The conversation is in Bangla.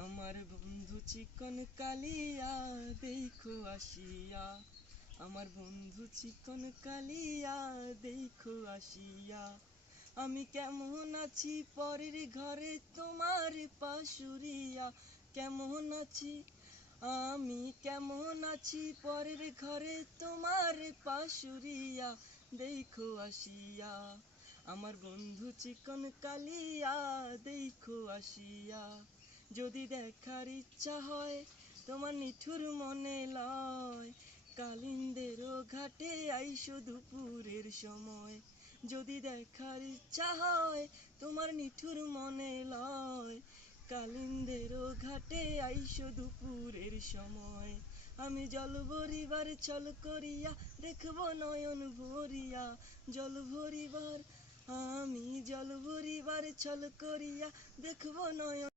আমার বন্ধু চিকন কালিয়া দেখো আসিয়া, আমার বন্ধু চিকন কালিয়া দেখো আসিয়া। আমি কেমন আছি পরের ঘরে তোমার পাশুরিয়া, কেমন আছি আমি কেমন আছি পরের ঘরে তোমার পাশুরিয়া দেখো আসিয়া। আমার বন্ধু চিকন কালিয়া দেখো আসিয়া। যদি দেখার ইচ্ছা হয় তোমার নিঠুর মনে লয়, কালিন্দেরও ঘাটে আইসো দুপুরের সময়। যদি দেখার ইচ্ছা হয় তোমার নিঠুর মনে লয়, কালিন্দেরও ঘাটে আইসো দুপুরের সময়। আমি জল ভরিবার ছল করিয়া দেখবো নয়ন ভরিয়া, জল ভরিবার আমি জল ভরিবার ছল করিয়া দেখবো নয়ন